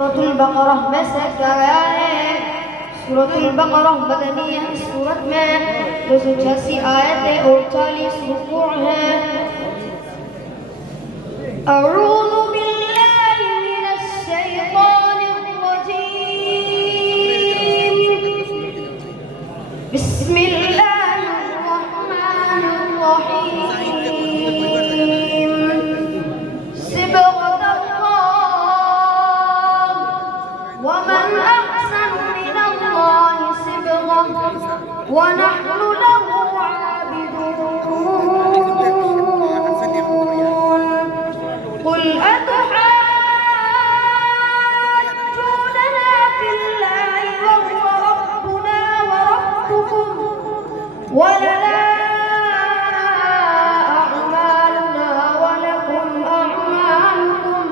सूरतुल बकरा में से क्या गया है? सूरतुल बकरा मदनी है। सूरत में 286 आयतें और 40 रुकू हैं। अऊज़ु बिल्लाहि मिनश शैतानिर रजीम। बिस्मिल्लाहिर रहमानिर रहीम। ومن أحسن من الله صبغة ونحن له عابدون. قل أتحاجوننا في الله وهو ربنا وربكم ولنا أعمالنا ولكم أعمالكم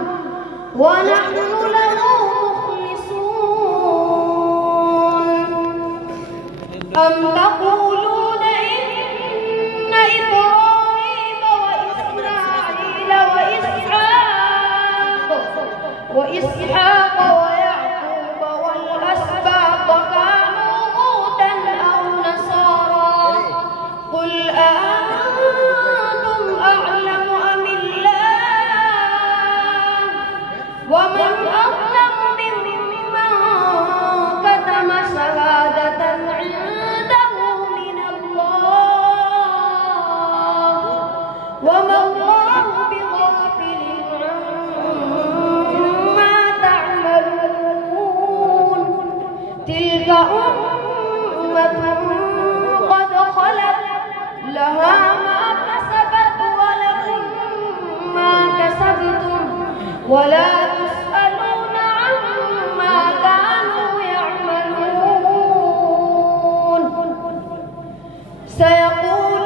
ونحن له أم تقولون إن إبراهيم وإسماعيل وإسحاق ويعقوب والأسباط كانوا هودا أو نصارى؟ قل أأنتم أعلم أم الله؟ ومن أظلم ممن كتم شهادة وما الله بغافل عما تعملون. تلك أمة قد خلت لها ما كسبت ولكم ما كسبتم ولا تسألون عما كانوا يعملون. سيقول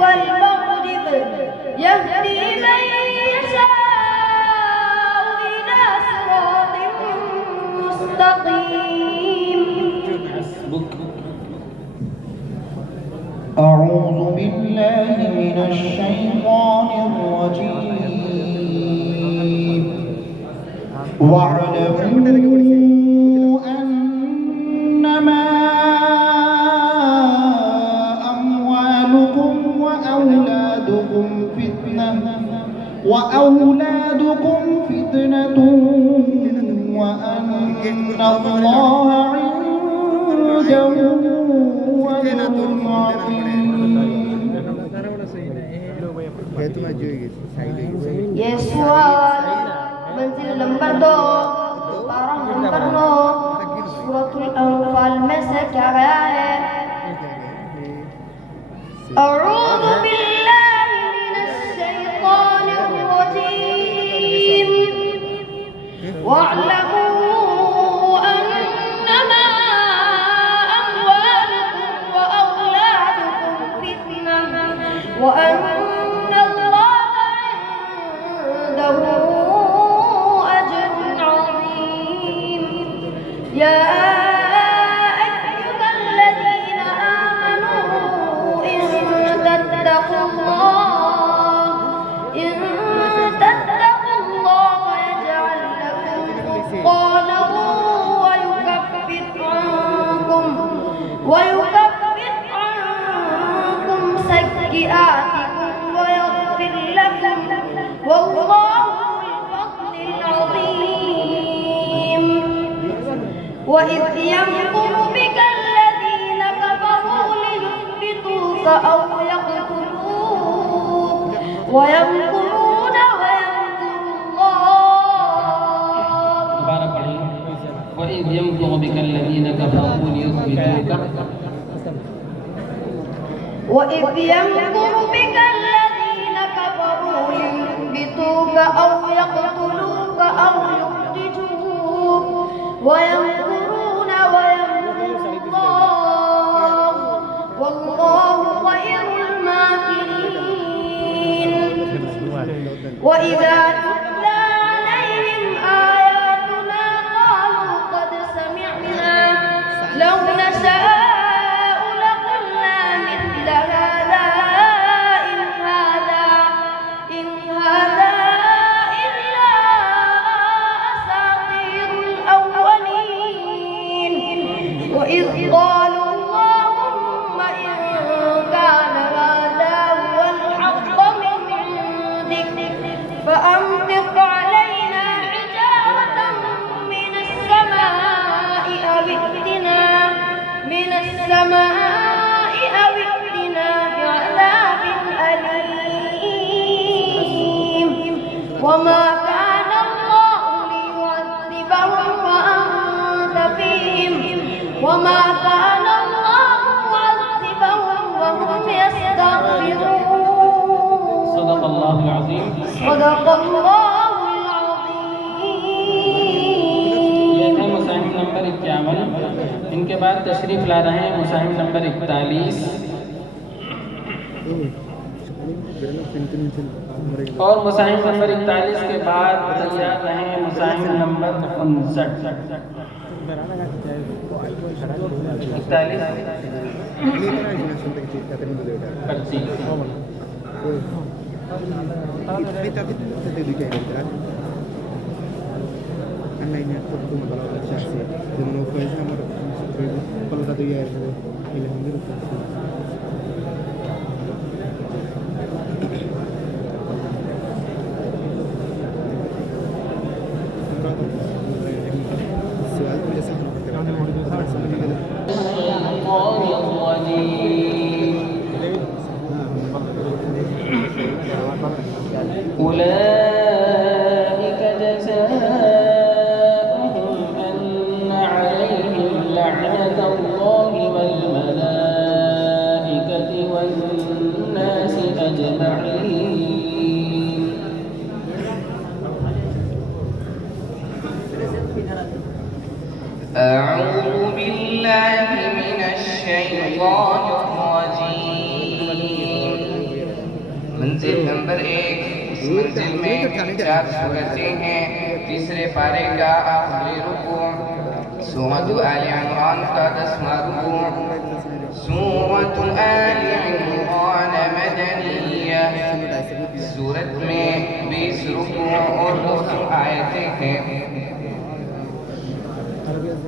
والمغرب يهدي من يشاء إلى صراط مستقيم. أعوذ بالله من الشيطان الرجيم. واعلموا أنما وأولادكم فتنة وأن الله عنده أجر عظيم. ये सूरत मंजिल नंबर 2 पारा नंबर 9 सूरतुल अनफाल में से क्या गया है? अऊज़ु बिल्लाहि मिनश शैतानिर रजीम. वाअलमू अन्नमा अमवालुकुम व औलादुकुम फितनह व अन्ना अल्लाहा इंदहु अज्रुन अज़ीम. या ويكفر عنكم سيئاتكم ويغفر لكم والله ذو الفضل العظيم. وإذ يمكر بك الذين كفروا ليثبتوك أو يقتلوك ويمكرون ويمكر الله. وإذ يمكر بك الذين كفروا ليثبتوك وإذ يمكر بك الذين كفروا ليثبتوك أو يقتلوك أو يخرجوك ويمكرون ويمكر الله والله خير الماكرين. وإذا تتلى عليهم آيات وما كان الله ليعذبهم وأنت فيهم وما كان الله معذبهم وهم يستغفرون صدق الله العظيم. صدق الله ये थे मुसाहिम नंबर 51। इनके बाद तशरीफ़ ला रहे हैं मुसाहिम नंबर 41 और मुसाहिम नंबर 41 के बाद तैयार रहे मुसाहिम नंबर أولئك جزاؤهم أن عليهم لعنة الله والملائكة والناس أجمعين. أعوذ بالله من الشيطان الرجيم. मंजिल नंबर 1 इस मंजिल में 4 सूरतें हैं। तीसरे पारे का आखिरी रुकू सूरत आल इमरान का 10वां रुकू। सूरत आल इमरान मदनिया। सूरत में 20 रुकू और 200 आयतें हैं।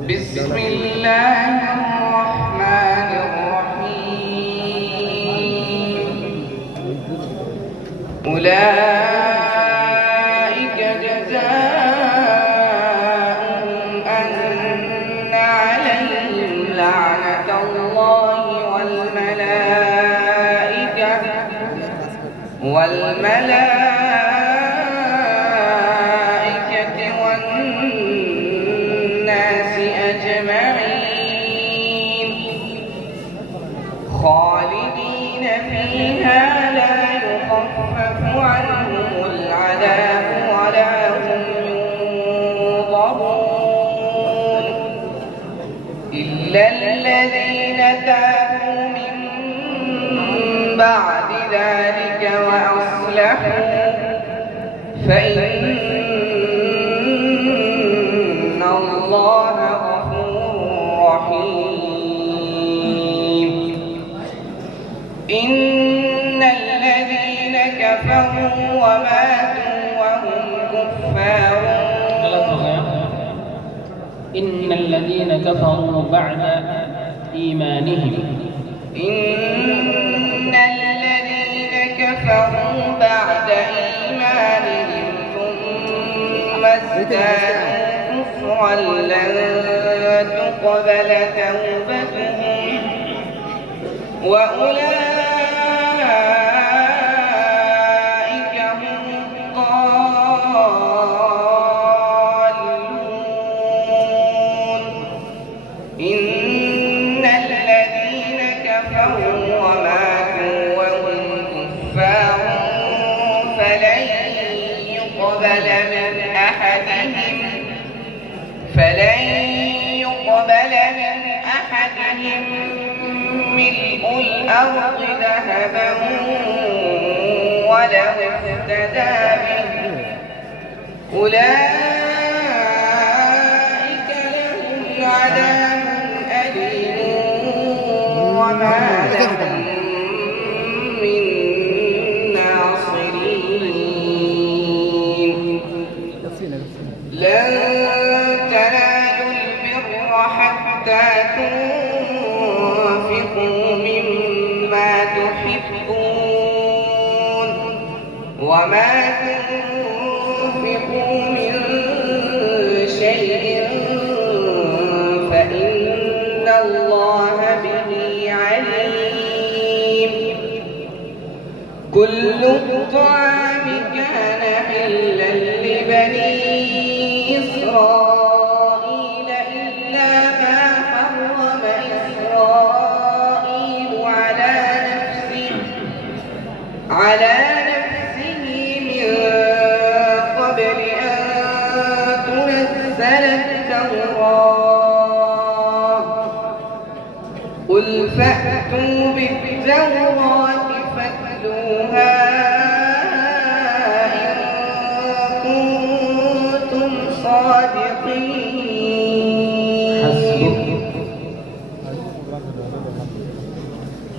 बिस्मिल्लाहिर्रहमानिर्रहीम। أولئك جزاؤهم أن عليهم لعنة الله والملائكة والناس أجمعين خالدين فيها لا يخفف عنهم العذاب ولا هم ينظرون إلا الذين تابوا من بعد ذلك وأصلحوا فإن الله غفور رحيم. إن الذين كفروا وماتوا وهم كفار. إن الذين كفروا بعد إيمانهم. إن الذين كفروا بعد إيمانهم ثم ازدادوا كفرا لن تقبل توبتهم وأولئك هم الضالون. إن الذين كفروا وماتوا وهم كفار فلن يقبل من أحدهم ملء الأرض ذهبا ولو افتدى به. أولئك لهم عذاب أليم وما لهم من ناصرين. لن تنالوا البر حتى تنفقوا مما تحبون وما تنفقوا من شيء فإن الله به عليم. كل الطعام كان حلا الصادقين.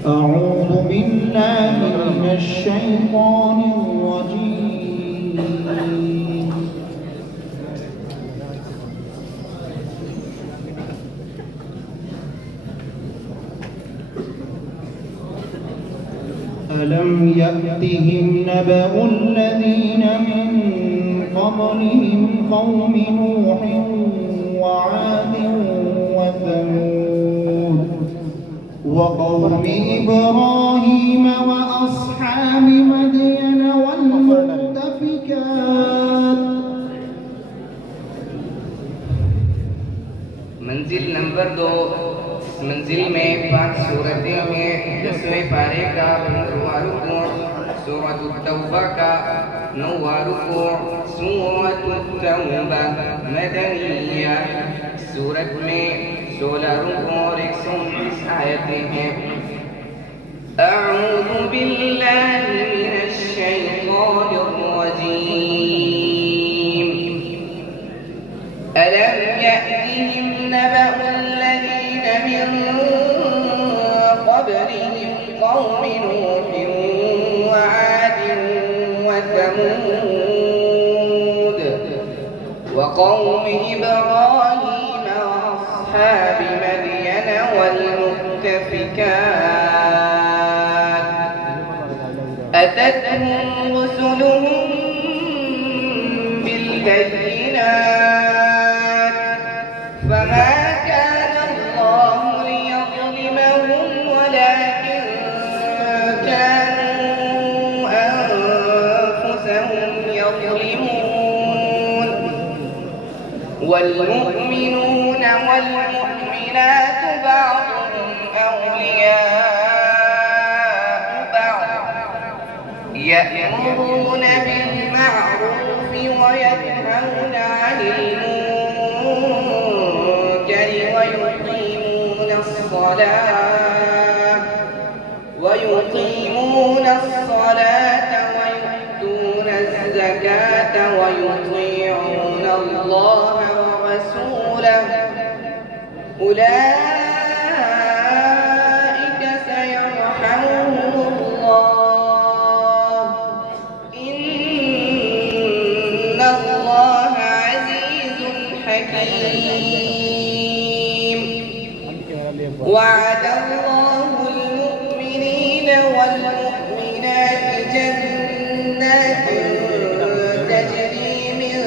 أعوذ بالله من الشيطان الرجيم. ألم يأتهم نبأ الذين من قبلهم قوم نوح وعاد وثمود وقوم إبراهيم وأصحاب مدين والمؤتفكات. मंजिल नंबर 2। इस मंजिल में 5 सूरतें में 10वें पारे का 15वां रुकू, सूरत तौबा का 9वां रुकू, सूरत तौबा मदनिया। सूरत में 16 रुकू और 129 आयतें हैं। अऊज़ु बिल्लाहि मिनश शैतानिर रजीम। अलम यअतिहिम नबअ الذين من قبلهم قوم نوح وعاد وثمود وقوم إبراهيم وأصحاب مدين والمؤتفكات. أتتهم رسلهم بالبينات فما كان الله ليظلمهم ولكن كانوا أنفسهم يظلمون. والمؤمنون والمؤمنات بعضهم أولياء بعض يأمرون بالمعروف وينهون عن المنكر ويقيمون الصلاة ويؤتون الزكاة ويطيعون الله ورسوله أولئك سيرحمهم الله إن الله عزيز حكيم. وعد الله المؤمنين والمؤمنات جنات تجري من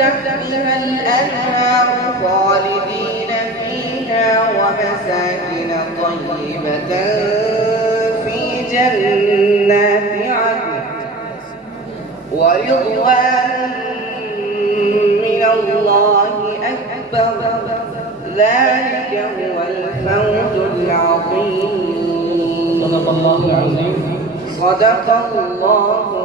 تحتها الأنهار خالدين فيها ومساكن طيبة في جنات عدن ورضوان من الله أكبر. ذلك هو الفوز العظيم. صدق الله العظيم. صدق الله